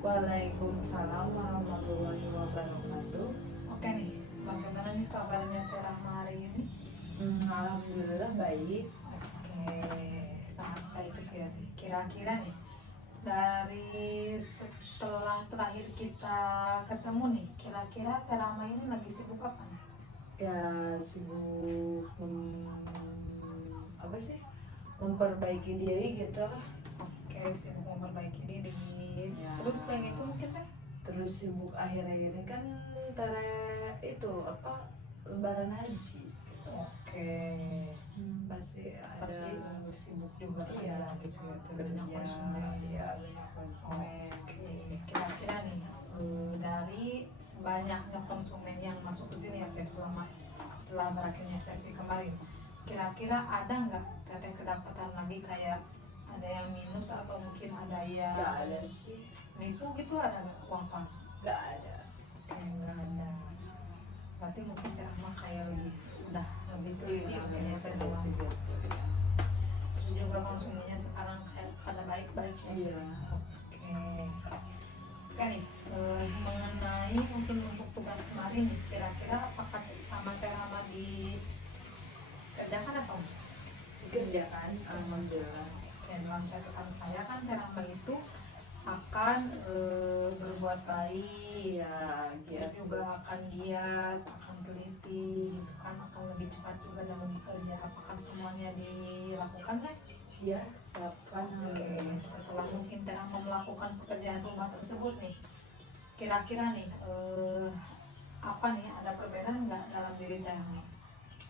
Waalaikumsalam warahmatullahi wabarakatuh. Oke nih, bagaimana nih kabarnya Teh Rahma hari ini? Alhamdulillah baik. Oke, sangat baik ya. Kira-kira nih, dari setelah terakhir kita ketemu nih, kira-kira Teh Rahma ini lagi sibuk apa nih? Ya sibuk apa sih? Memperbaiki diri gitu lah. Oke, sibuk memperbaiki diri. Ya. Terus selain itu mungkin Teh? Terus sibuk akhir-akhir ini kan antara itu apa? Lebaran haji. Oke, Pasti ada pasti bersibuk juga kan iya, ya, gitu ya. Banyak kerja, konsumen. iya banyak konsumen. Oke, kira-kira nih dari sebanyaknya konsumen yang masuk ke sini ya Teh setelah berakhirnya sesi kemarin, kira-kira ada nggak Teteh kedapatan lagi kayak ada yang minus atau mungkin ada yang Gak ada sih, nipu gitu, ada nggak uang palsu? gak ada. Kayak nggak ada. Berarti mungkin Teh Rahma kayak udah lebih teliti mungkin ya Teh dalam. Terus juga konsumennya sekarang kayak pada baik-baik ya. Iya. Oke. Oke nih, mengenai mungkin untuk tugas kemarin, kira-kira apakah sama Teh Rahma dikerjakan atau enggak? Dikerjakan, alhamdulillah. Ya, dalam catatan saya kan Teh Rahma itu akan berbuat baik, Iya, terus gitu. juga akan giat, akan teliti, gitu kan, akan lebih cepat juga dalam bekerja. Apakah semuanya dilakukan Teh? Iya, lakukan. Oke, setelah mungkin Teh Rahma melakukan pekerjaan rumah tersebut nih, kira-kira nih apa nih, ada perbedaan nggak dalam diri Teh Rahma?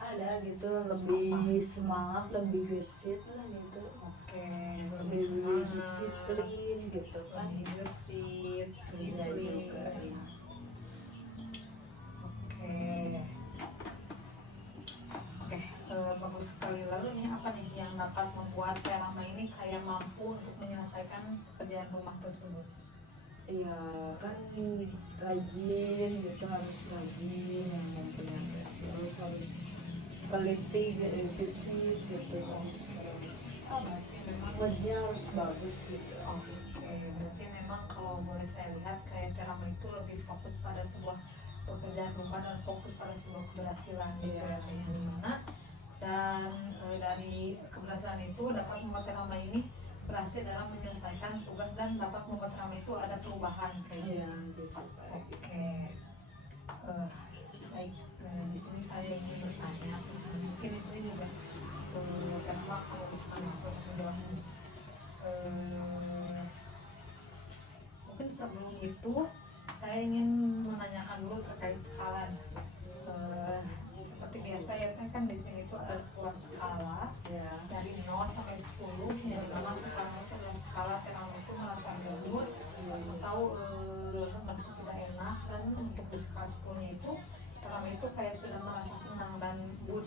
Ada gitu, lebih semangat, lebih gesit lah gitu. Oke, Lebih semangat, disiplin gitu kan. lebih gesit, Kerja disiplin. juga ya. Oke, oke, bagus sekali. Lalu nih apa nih yang dapat membuat Teh Rahma ini kayak mampu untuk menyelesaikan pekerjaan rumah tersebut? Iya kan rajin gitu, harus rajin yang mempunyai, terus harus teliti, gesit gitu, harus Oh, berarti memang moodnya harus bagus gitu. oke, berarti memang kalau boleh saya lihat kayak Teh Rahma itu lebih fokus pada sebuah pekerjaan rumah dan fokus pada sebuah keberhasilan gitu ya, Teh, yang dimana dan dari keberhasilan itu dapat membuat Teh Rahma ini berhasil dalam menyelesaikan tugas dan dapat membuat Teh Rahma itu ada perubahan kayak gitu. Iya gitu. Oke, baik. Di sini saya ingin bertanya, mungkin di sini juga kenapa kalau misalkan aku menjawab, mungkin sebelum itu saya ingin menanyakan dulu terkait skala. Seperti biasa ya Teh, kan di sini itu ada sebuah skala Ya. dari 0 sampai 10, yang mana sekarang itu adalah skala Teh Rahma itu merasa gugur atau merasa tidak enak, dan untuk di skala 10 itu Teh Rahma itu kayak sudah merasa senang dan good.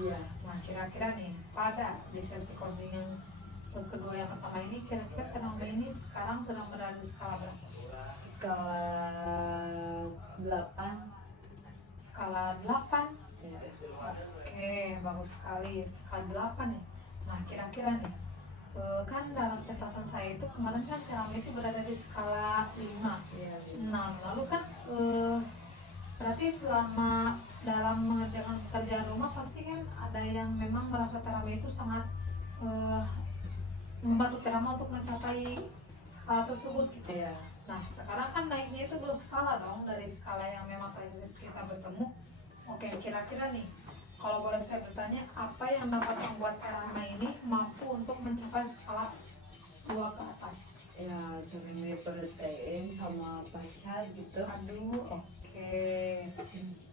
Iya. Nah, kira-kira nih pada di sesi coaching yang kedua yang pertama ini, kira-kira Teh Rahma ini sekarang sedang berada di skala berapa? Skala 8. Skala 8. Ya. Oke, bagus sekali, skala 8 nih. Nah, kira-kira nih, kan dalam catatan saya itu kemarin kan Teh Rahma itu berada di skala 5. Iya. Nah, lalu kan berarti selama dalam mengerjakan pekerjaan rumah pasti kan ada yang memang merasa Teh Rahma itu sangat membantu Teh Rahma untuk mencapai skala tersebut gitu. Iya. Nah, sekarang kan naiknya itu berskala dong, dari skala yang memang tadi kita bertemu. Oke, kira-kira nih, kalau boleh saya bertanya, apa yang dapat membuat Teh Rahma ini mampu untuk mencapai skala 2 ke atas? Ya sering diperhatiin sama pacar gitu. Aduh, oke.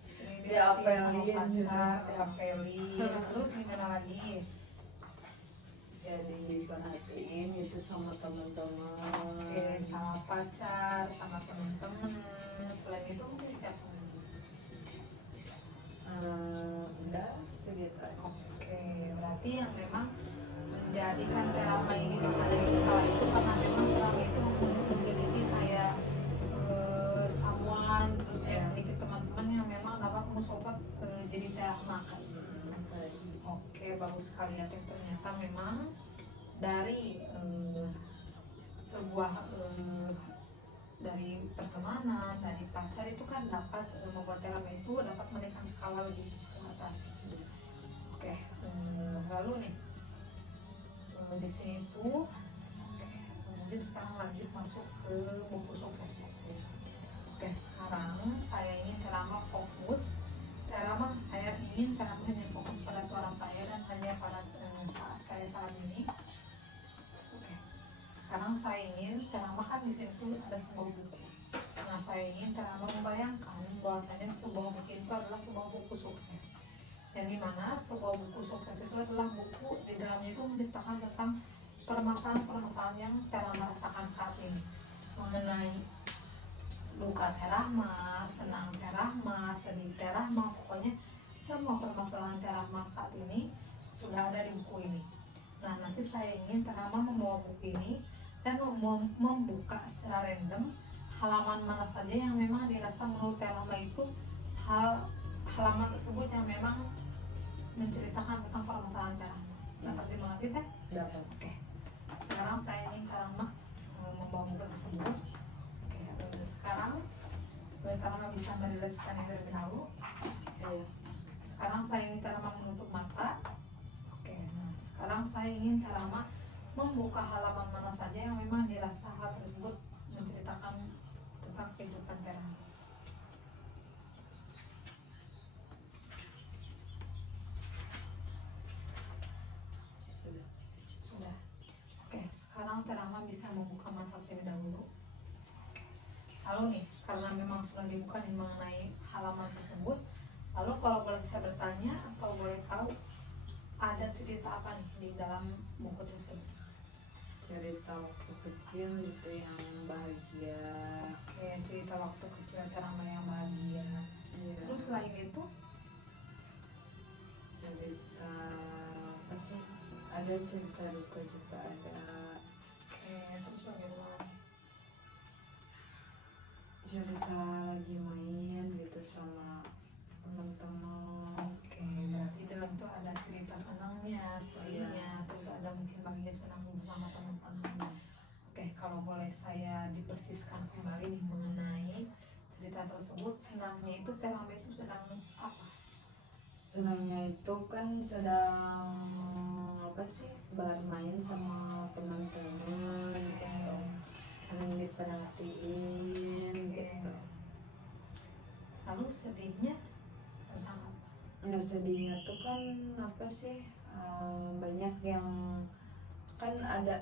Sering Ya, diperhatiin sama apelin. pacar, diapelin. Terus gimana lagi? Jadi diperhatiin itu sama teman-teman. Oke, sama pacar, sama temen-temen. Selain itu mungkin siapa lagi? Udah segitu aja. Oke, berarti yang memang menjadikan Teh Rahma ini bisa dari skala itu karena memang Teh Rahma itu memiliki kayak someone, terus memiliki teman-teman yang memang dapat mensupport jadi Teh Rahma kan. Oke, bagus sekali ya Teh. Ternyata memang dari sebuah dari pertemanan, dari pacar itu kan dapat membuat Terama itu dapat menaikkan skala lebih ke atas gitu. Oke, lalu nih di sini tuh kemudian sekarang lanjut masuk ke buku sukses. Oke, sekarang saya ingin Terama fokus. Saya ingin Terama hanya fokus pada suara saya dan hanya pada saya saat ini. Oke, sekarang saya ingin Terama kan di sini tuh ada sebuah buku. Nah, saya ingin Terama membayangkan bahwasanya sebuah buku itu adalah sebuah buku sukses. Yang dimana sebuah buku sukses itu adalah buku di dalamnya itu menceritakan tentang permasalahan-permasalahan yang Terama rasakan saat ini, mengenai luka Terama, senang Terama, sedih Terama, pokoknya semua permasalahan Terama saat ini sudah ada di buku ini. Nah, nanti saya ingin Terama membawa buku ini dan membuka secara random halaman mana saja yang memang dirasa menurut Terama itu halaman tersebut yang memang menceritakan tentang permasalahan Terama. Dapat dimengerti kan? Dapat. Oke. Sekarang saya ingin Terama membawa buku tersebut. Oke. Sekarang Terama bisa meriliskan ini terlebih dahulu. Saya. Sekarang saya ingin Terama menutup mata. Oke. Nah, sekarang saya ingin Terama membuka halaman mana saja yang memang dirasa hal tersebut menceritakan tentang kehidupan Terama. Sudah. Oke, sekarang Terama bisa membuka mata terlebih dahulu. Lalu nih, karena memang sudah dibuka nih mengenai halaman tersebut, lalu kalau boleh saya bertanya atau boleh tahu ada cerita apa nih di dalam buku tersebut? Cerita waktu kecil itu yang bahagia. Oke, cerita waktu kecil Terama yang bahagia. Iya. Terus selain itu, Cerita apa sih? Ada cerita duka juga ada. oke, terus bagaimana? Cerita lagi main gitu sama teman-teman. Oke, berarti dalam itu ada cerita senangnya, sedihnya, terus ada mungkin bahagia senang bersama teman-teman. Oke, kalau boleh saya dipersiskan kembali nih mengenai cerita tersebut, senangnya itu Terama itu sedang apa? Senangnya itu kan sedang apa sih? Bermain sama teman-teman gitu. Saling diperhatiin gitu. Lalu sedihnya tentang apa? Nah, sedihnya tuh kan apa sih? Banyak yang kan ada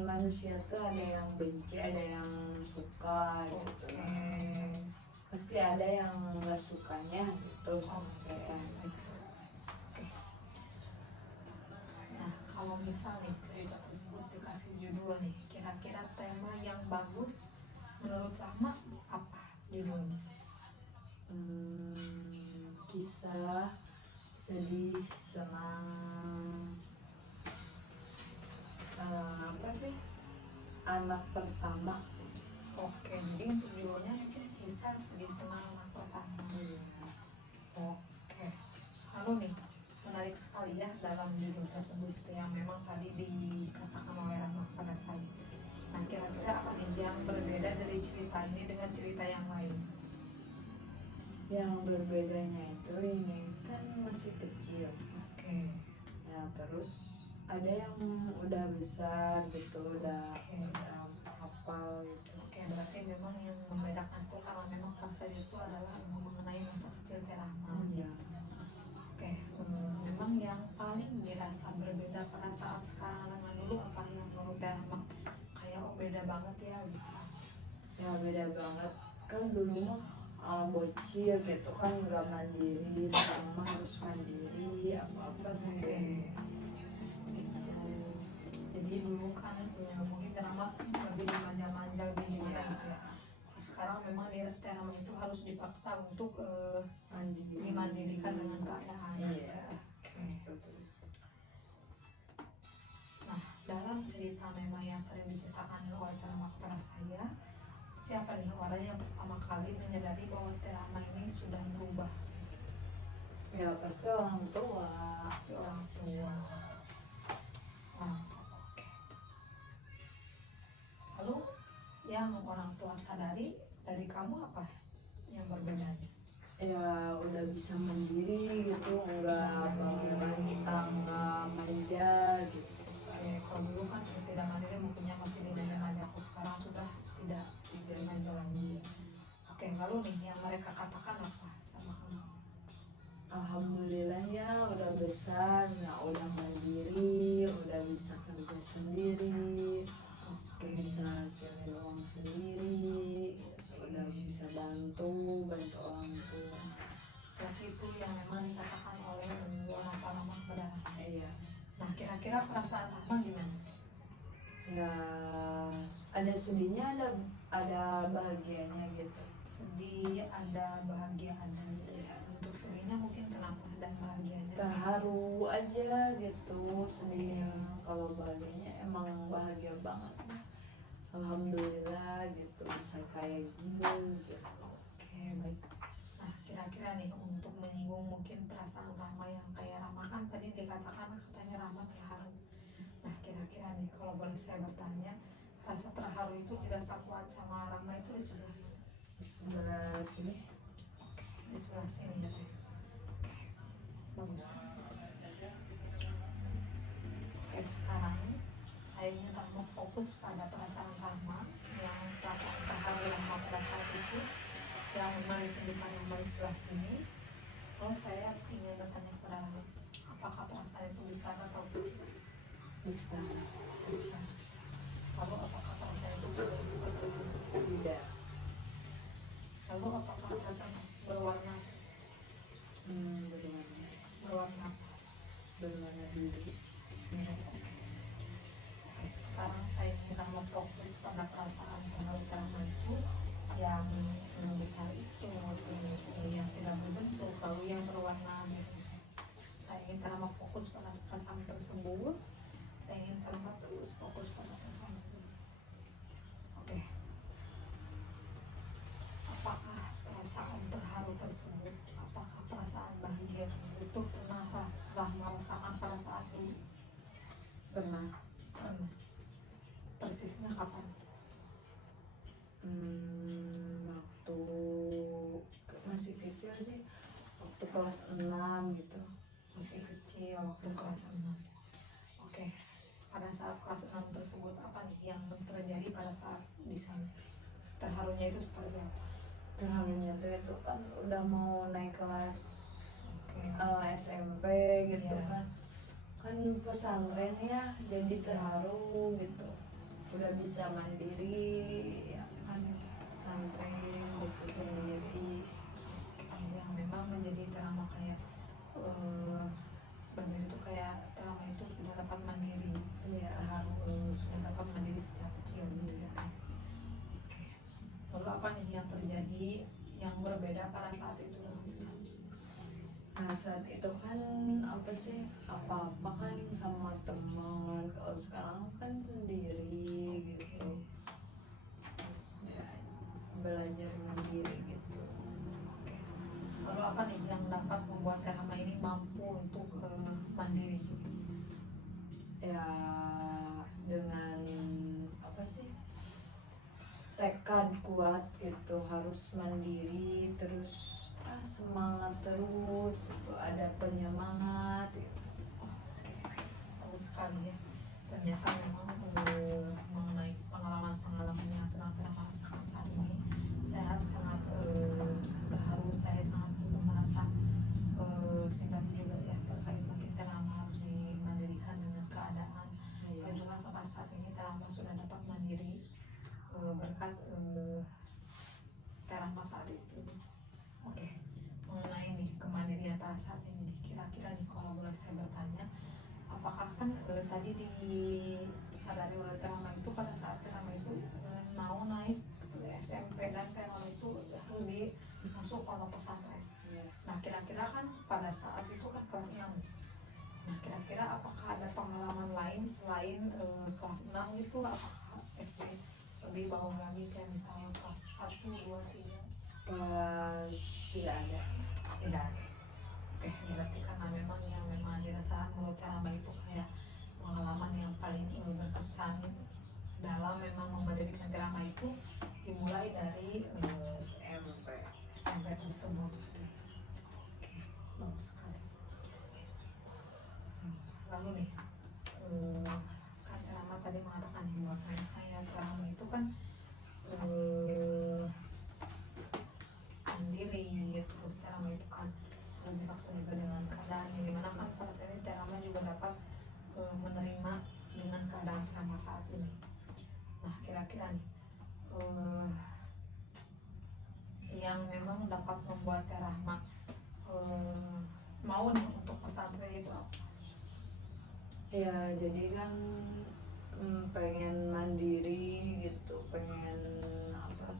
manusia tuh ada yang benci, ada yang suka gitu. Pasti ada yang nggak sukanya gitu sama saya. Oke. Nah, kalau misal nih cerita tersebut dikasih judul nih, kira-kira tema yang bagus menurut Rama apa judulnya? Kisah sedih, senang, apa sih? Anak pertama. Oke, jadi untuk judulnya mungkin kisah sedih senang anak pertama. Oke, lalu nih menarik sekali ya dalam judul tersebut itu yang memang tadi dikatakan oleh Rama kepada saya. Nah, kira-kira apa nih yang berbeda dari cerita ini dengan cerita yang lain? Yang berbedanya itu ini kan masih kecil. Oke. Ya, terus ada yang udah besar gitu, udah hafal gitu. Oke, berarti memang yang membedakan itu karena memang proses itu adalah mengenai masa kecil Terama. Iya. Oke, memang yang paling dirasa berbeda pada saat sekarang dengan dulu apa yang menurut Terama kayak beda banget ya gitu. Ya beda banget kan dulu mah bocil gitu kan nggak mandiri, sekarang mah harus mandiri apa-apa sendiri. Jadi dulu kan mungkin Terama lebih dimanja-manja lebih gimana gitu ya. Sekarang memang Terama itu harus dipaksa untuk dimandirikan dengan keadaan. Iya. Oke. Nah, dalam cerita memang yang tadi diceritakan oleh Terama kepada saya, siapa nih orang yang pertama kali menyadari bahwa Terama ini sudah berubah? Ya pasti orang tua. Pasti orang tua. Nah, oke. Lalu yang orang tua sadari dari kamu apa yang berbedanya? Ya udah bisa mandiri gitu, nggak bangga lagi, nggak manja gitu. Kalau dulu kan tidak mandiri mungkinnya masih dimanja-manja, aku sekarang sudah tidak manja lagi. Lalu nih yang mereka katakan apa sama kamu? Alhamdulillah ya udah besar, nah udah mandiri, udah bisa kerja sendiri, bisa hasilin uang sendiri, udah bisa bantu orang tua. Berarti itu yang memang dikatakan oleh orang tua lama kepada Rahma. Iya. Nah kira-kira perasaan Rahma gimana? Ya ada sedihnya, ada bahagianya gitu. Sedih ada, bahagia ada. Untuk sedihnya mungkin kenapa, dan bahagianya Terharu aja gitu sedihnya. Kalau bahagianya emang bahagia banget, alhamdulillah gitu bisa kayak gini gitu. Oke, baik. Nah kira-kira nih untuk menyinggung mungkin perasaan Rahma yang kayak Rahma kan tadi dikatakan katanya Rahma terharu. Nah kira-kira nih kalau boleh saya bertanya, rasa terharu itu tidak sekuat sama Rahma itu di sebelah mana? Di sebelah sini. Di sebelah sini ya teh. Bagus. Oke, sekarang saya ingin Rahma fokus pada perasaan Rahma, yang perasaan terharu Rahma pada saat itu yang memang ditunjukkan Rahma di sebelah sini. Kalau saya ingin bertanya kepada Rahma, apakah perasaan itu besar atau kecil? Bisa. Besar. Lalu apakah perasaan itu berbeda atau Tidak. lalu apakah perasaan berwarna Berwarna biru. Sekarang saya ingin Rahma fokus pada perasaan terharu Rahma itu yang besar itu, terus yang tidak berbentuk, lalu yang berwarna biru. Saya ingin Rahma fokus pada perasaan tersebut. Saya ingin Rahma terus fokus pada perasaan tersebut. Oke. Apakah perasaan terharu tersebut, apakah perasaan bahagia itu pernah Rahma rasakan pada saat ini? Pernah. Persisnya kapan? Waktu masih kecil sih, waktu kelas 6 gitu. Masih kecil waktu kelas 6. Oke. Pada saat kelas 6 tersebut apa nih yang terjadi pada saat di sana? Terharunya itu seperti apa? Terharunya tuh itu kan udah mau naik kelas SMP gitu Iya. kan pesantren ya, jadi terharu gitu, udah bisa mandiri ya kan, pesantren gitu sendiri. Yang memang menjadi Rahma kayak berbeda itu kayak Rahma itu sudah dapat mandiri. Iya. Terharu sudah dapat mandiri sejak kecil gitu ya. Oke. Lalu apa nih yang terjadi yang berbeda pada saat itu dengan sekarang? Nah saat itu kan apa sih, apa-apa kan sama teman, kalau sekarang kan sendiri gitu, terus ya belajar mandiri gitu. Lalu apa nih yang dapat membuat Rahma ini mampu untuk mandiri gitu? Ya dengan apa sih, tekad kuat gitu, harus mandiri, terus semangat terus gitu, ada penyemangat gitu. Bagus sekali ya. Ternyata memang mengenai pengalaman-pengalaman yang sedang Rahma rasakan saat ini, saya sangat terharu, saya sangat merasa simpati juga ya terkait mungkin Rahma harus dimandirikan dengan keadaan. Dan juga sampai saat ini Rahma sudah dapat mandiri berkat Rahma saat itu. Oke. Mengenai nih kemandirian pada saat ini, kira-kira nih kalau boleh saya bertanya, apakah kan tadi disadari oleh Rahma itu pada saat Rahma itu mau naik ke SMP dan Rahma itu harus masuk pondok pesantren. Nah kira-kira kan pada saat itu kan kelas 6. Nah kira-kira apakah ada pengalaman lain selain kelas 6 itu, apakah SD lebih bawah lagi kayak misalnya kelas 1, 2, 3? Kelas tidak ada. Tidak ada. Oke, berarti karena memang yang memang dirasakan menurut Rahma itu kayak pengalaman yang paling berkesan dalam dalam memang mendirikan Terama itu dimulai dari SMP tersebut gitu. Oke, bagus sekali. Lalu nih, kan Terama tadi mengatakan bahwasanya kayak Terama itu kan mandiri gitu. Terus Terama itu kan harus dipaksa juga dengan keadaan yang dimana kan pada saat ini Terama juga dapat menerima dengan keadaan Terama saat ini. Nah, kira-kira nih yang memang dapat membuat Terama mau nih untuk pesantren itu apa? Ya jadi kan pengen mandiri gitu, pengen apa,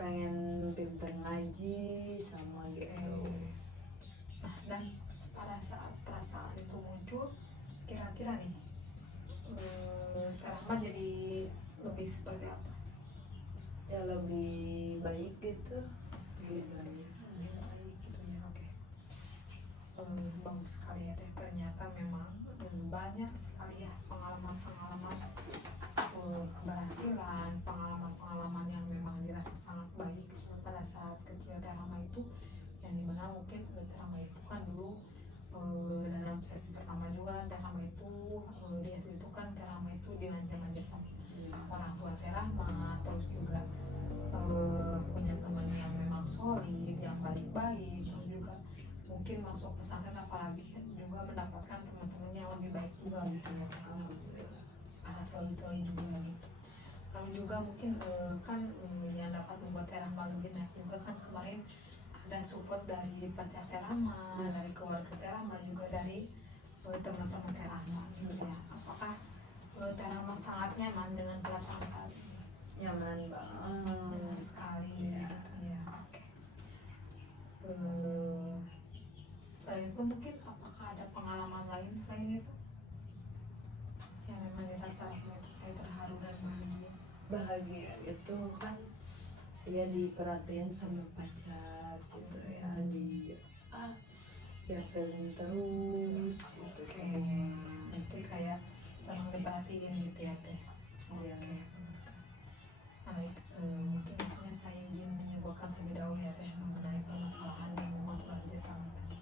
pengen pinter ngaji sama gitu. Nah, dan pada saat perasaan itu muncul, kira-kira nih Terama jadi lebih seperti apa? Ya lebih baik gitu, lebih baik. Lebih baik gitu ya, oke. Bagus sekali ya Teh, ternyata memang banyak sekali ya pengalaman-pengalaman keberhasilan, pengalaman-pengalaman yang memang dirasa sangat baik pada saat kecil Terama itu, yang dimana mungkin Terama itu kan dulu dalam sesi pertama juga Terama itu di SD itu kan Terama itu dimanja-manja sama orang tua Terama, terus juga punya teman yang memang solid, yang baik-baik, terus juga mungkin masuk pesantren apalagi kan juga mendapatkan teman-teman yang lebih baik juga gitu ya, ada solid-solid juga gitu. Lalu juga mungkin kan yang dapat membuat Terama lebih naik juga kan kemarin ada support dari pacar Terama, dari keluarga Terama, juga dari teman-teman Terama gitu ya. Apakah Terama sangat nyaman dengan perasaan saat ini? Nyaman banget. Nyaman sekali Ya. gitu ya. Oke. Selain itu mungkin apakah ada pengalaman lain selain itu yang memang dirasa kayak terharu dan bahagia? Bahagia itu kan ya diperhatiin sama pacar gitu ya, diapelin terus gitu. Oke, berarti kayak senang diperhatiin gitu ya Teh. Iya. Baik, mungkin misalnya saya ingin menyebutkan terlebih dahulu ya Teh mengenai permasalahan yang memang telah diceritakan tadi.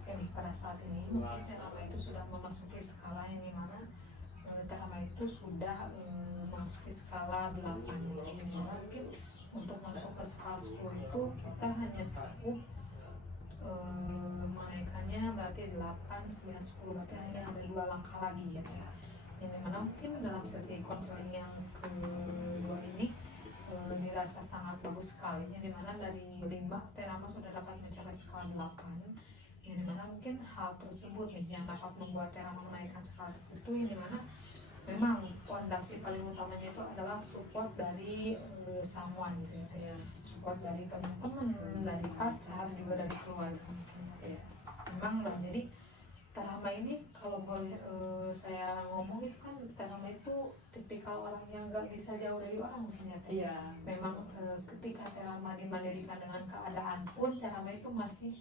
Oke nih, pada saat ini mungkin Terama itu sudah memasuki skala yang dimana Terama itu sudah memasuki skala 8 ya. Jadi mungkin untuk masuk ke skala 10 itu kita hanya cukup menaikkannya berarti 8, 9, 10, berarti hanya ada 2 langkah lagi gitu ya. Yang dimana mungkin dalam sesi konseling yang kedua ini dirasa sangat bagus sekali, yang dimana dari 5 Terama sudah dapat mencapai skala 8, yang dimana mungkin hal tersebut nih yang dapat membuat Terama menaikkan skala itu, yang dimana memang fondasi paling utamanya itu adalah support dari someone gitu ya, support dari teman-teman, dari pacar, juga dari keluarga mungkin ya. Memang lah, jadi Terama ini kalau boleh saya ngomong itu kan Terama itu tipikal orang yang nggak bisa jauh dari orang mungkin ya. Iya. Memang ketika Terama dimandirikan dengan keadaan pun Terama itu masih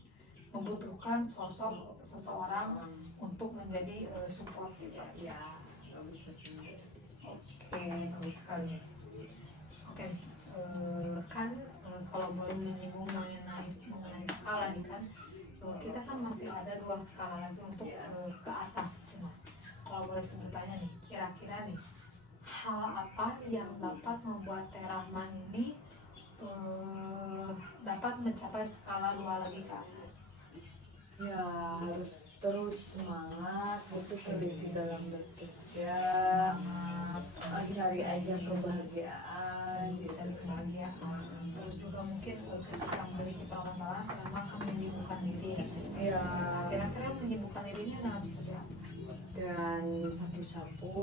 membutuhkan sosok seseorang untuk menjadi support gitu ya. Nggak bisa sendiri. Oke, bagus sekali. Oke, kan kalau boleh menyinggung mengenai skala nih kan, kita kan masih ada 2 skala lagi untuk ke atas. Nah, kalau boleh sebutannya nih, kira-kira nih hal apa yang dapat membuat Terama ini dapat mencapai skala 2 lagi ke atas? Ya harus terus semangat gitu, teliti dalam bekerja, cari aja kebahagiaan gitu. Cari kebahagiaan, terus juga mungkin ketika memiliki permasalahan Terama akan menyibukkan diri. Ya Kira-kira menyibukkan dirinya dengan seperti apa? dan sapu-sapu,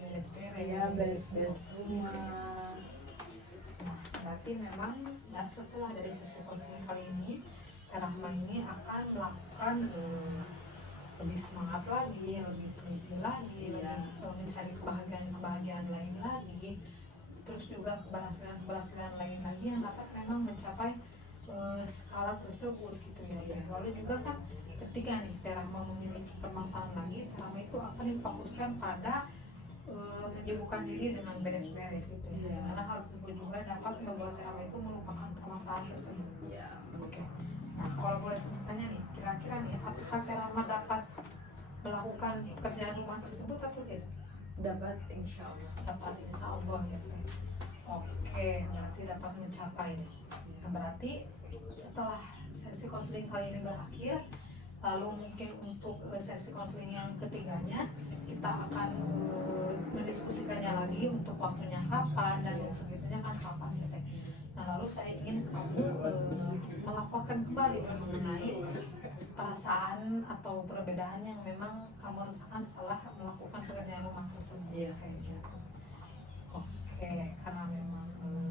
beres-beres ya beres-beres rumah. Nah, berarti memang setelah dari sesi konseling kali ini Terama ini akan melakukan lebih semangat lagi, lebih teliti lagi, lebih mencari kebahagiaan lain lagi, terus juga keberhasilan lain lagi yang dapat memang mencapai skala tersebut gitu ya. Lalu juga kan ketika nih Terama memiliki permasalahan lagi, Terama itu akan difokuskan pada menyibukkan diri dengan beres-beres gitu ya. Iya. Karena hal tersebut juga dapat membuat terapi itu melupakan permasalahan tersebut. Ya, Oke. Nah, kalau boleh saya tanya nih, kira-kira nih apakah Terama dapat melakukan pekerjaan rumah tersebut atau tidak? dapat insya Allah. Dapat, insya Allah ya Teh. Oke, berarti dapat mencapai. Nah, berarti setelah sesi konseling kali ini berakhir, lalu mungkin untuk sesi konseling yang ketiganya kita akan mendiskusikannya lagi untuk waktunya kapan dan untuk itunya kan kapan ya Teh. Nah, lalu saya ingin kamu melaporkan kembali mengenai perasaan atau perbedaan yang memang kamu rasakan setelah melakukan pekerjaan rumah tersebut. Iya. Kayak gitu. Oke, karena memang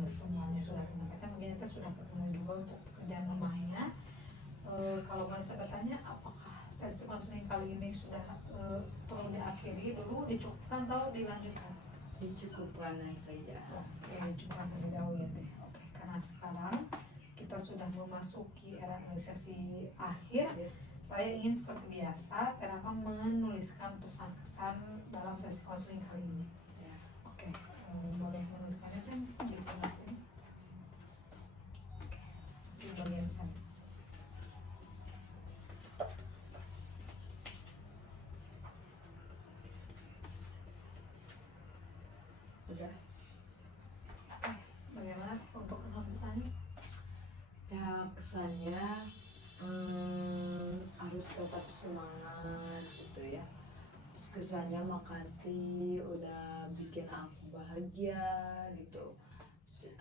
semuanya sudah disampaikan, mungkin kita sudah ketemu juga untuk pekerjaan rumahnya. Kalau boleh saya bertanya, apakah sesi konseling kali ini sudah perlu diakhiri dulu, dicukupkan atau dilanjutkan? Dicukupkan saja. Oke, cukupkan terlebih dahulu ya Teh. Oke, karena sekarang kita sudah memasuki era sesi akhir. Iya. Saya ingin seperti biasa, Terama menuliskan pesan-pesan dalam sesi konseling kali ini. Ya. Oke, boleh menuliskannya Teh di sebelah sini. Oke, di bagian sana. Udah. Oke, bagaimana untuk kesan-pesannya? Ya, kesannya harus tetap semangat gitu ya. Terus kesannya makasih udah bikin aku bahagia gitu.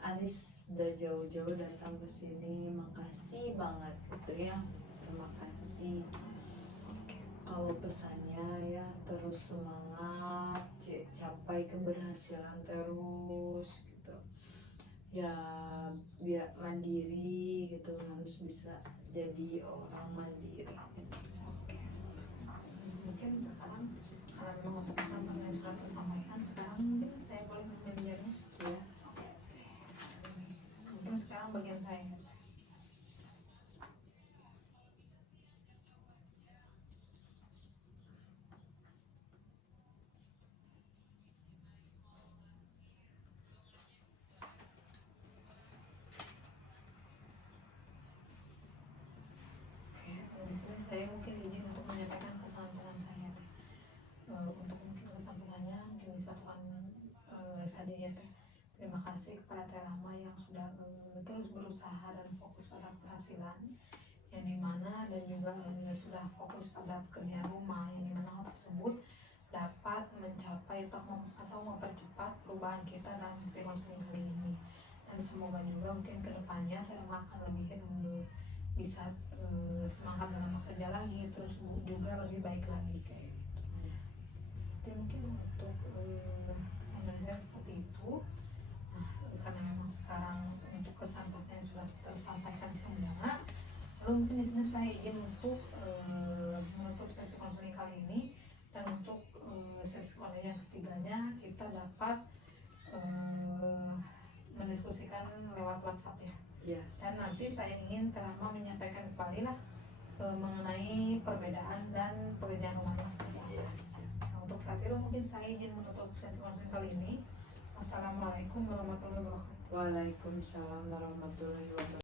Anis udah jauh-jauh datang ke sini, makasih banget gitu ya. Terima kasih. Kalau pesannya ya terus semangat, capai keberhasilan terus gitu. Ya biar mandiri gitu, harus bisa jadi orang mandiri. Oke. Mungkin sekarang karena memang untuk pesan-pesan yang sudah tersampaikan, sekarang mungkin saya boleh memedianya. Ya. Mungkin sekarang bagian saya. Di sini saya mungkin izin untuk menyampaikan kesan-pesan saya Teh. Untuk mungkin kesan-pesannya mungkin disatukan saja ya Teh. Terima kasih kepada Terama yang sudah terus berusaha dan fokus pada keberhasilan yang dimana, dan juga sudah fokus pada pekerjaan rumah yang dimana hal tersebut dapat mencapai atau mempercepat perubahan kita dalam sesi konseling kali ini. Dan semoga juga mungkin kedepannya Terama akan lebih bisa semangat dalam bekerja lagi, terus juga lebih baik lagi kayak gitu. Seperti mungkin untuk kesan saya seperti itu. Nah, karena memang sekarang untuk kesan-pesan yang sudah tersampaikan semua, lalu mungkin di sini saya izin untuk menutup sesi konseling kali ini, dan untuk sesi konseling yang ketiganya kita dapat mendiskusikan lewat WhatsApp ya. Ya. Dan nanti saya ingin Terama menyampaikan kembali lah mengenai perbedaan dan pekerjaan rumahnya seperti apa. Yes. Nah, untuk saat itu mungkin saya izin menutup sesi konseling kali ini. Wassalamualaikum warahmatullahi wabarakatuh. Waalaikumsalam warahmatullahi wabarakatuh.